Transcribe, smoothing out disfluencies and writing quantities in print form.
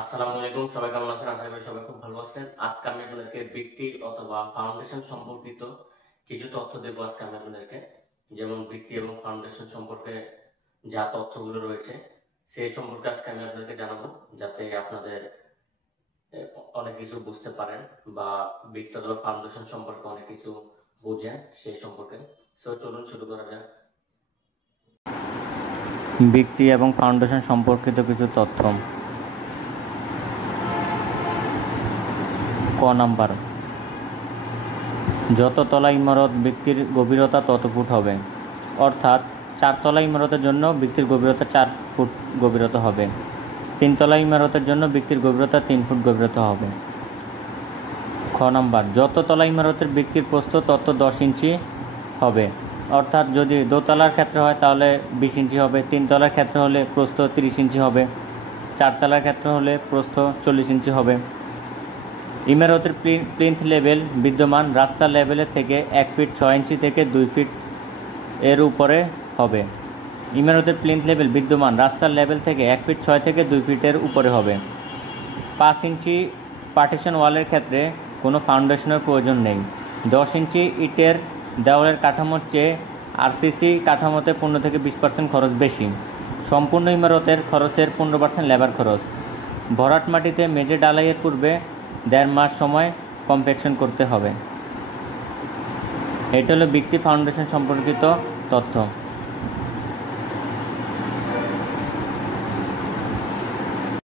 আসসালামু আলাইকুম, সবাই কেমন আছেন? আশা করি সবাই খুব ভালো আছেন। আজকে আমি আপনাদেরকে ভিত্তি অথবা ফাউন্ডেশন সম্পর্কিত কিছু তথ্য দেবো আজকে আমি আপনাদেরকে। যেমন ভিত্তি এবং ফাউন্ডেশন সম্পর্কে যা তথ্যগুলো রয়েছে সেই সম্পর্কে আজকে আমি আপনাদেরকে জানাবো, যাতে আপনাদের অনেক কিছু বুঝতে পারেন বা ভিত্তি অথবা ফাউন্ডেশন সম্পর্কে অনেক কিছু বুঝেন সেই সম্পর্কে। চলুন শুরু করা যাক। ভিত্তি এবং ফাউন্ডেশন সম্পর্কিত কিছু তথ্য। ক নাম্বার, যত তলা ইমারত ভিত্তির গভীরতা তত ফুট হবে। অর্থাৎ 4 তলা ইমারতের জন্য ভিত্তির গভীরতা 4 ফুট গভীরতা হবে। 3 তলা ইমারতের জন্য ভিত্তির গভীরতা 3 ফুট গভীরতা হবে। খ নাম্বার, যত তলা ইমারতের ভিত্তির প্রস্থ তত 10 ইঞ্চি হবে। অর্থাৎ যদি দোতলার ক্ষেত্রে হয় তাহলে 20 ইঞ্চি হবে, 3 তলার ক্ষেত্রে হলে প্রস্থ 30 ইঞ্চি হবে, 4 তলার ক্ষেত্রে হলে প্রস্থ 40 ইঞ্চি হবে। ইমারতের প্লিন্থ লেভেল বিদ্যমান রাস্তার লেভেলের থেকে 1 ফিট 6 ইঞ্চি থেকে 2 ফিট এর উপরে হবে। ইমারতের প্লিন্থ লেভেল বিদ্যমান রাস্তার লেভেল থেকে 1 ফিট 6 থেকে 2 ফিটের উপরে হবে। 5 ইঞ্চি পার্টিশন ওয়ালের ক্ষেত্রে কোনো ফাউন্ডেশনের প্রয়োজন নেই। 10 ইঞ্চি ইটের দেওয়ালের কাঠামোর চেয়ে আরসিসি কাঠামোতে 15 থেকে 20% খরচ বেশি। সম্পূর্ণ ইমারতের খরচের 15% লেবার খরচ। ভরাট মাটিতে মেঝে ঢালাইয়ের পূর্বে 1.5 মাস সময় কম্প্যাকশন করতে হবে। এটা হলো ভিত্তি ফাউন্ডেশন সম্পর্কিত তথ্য।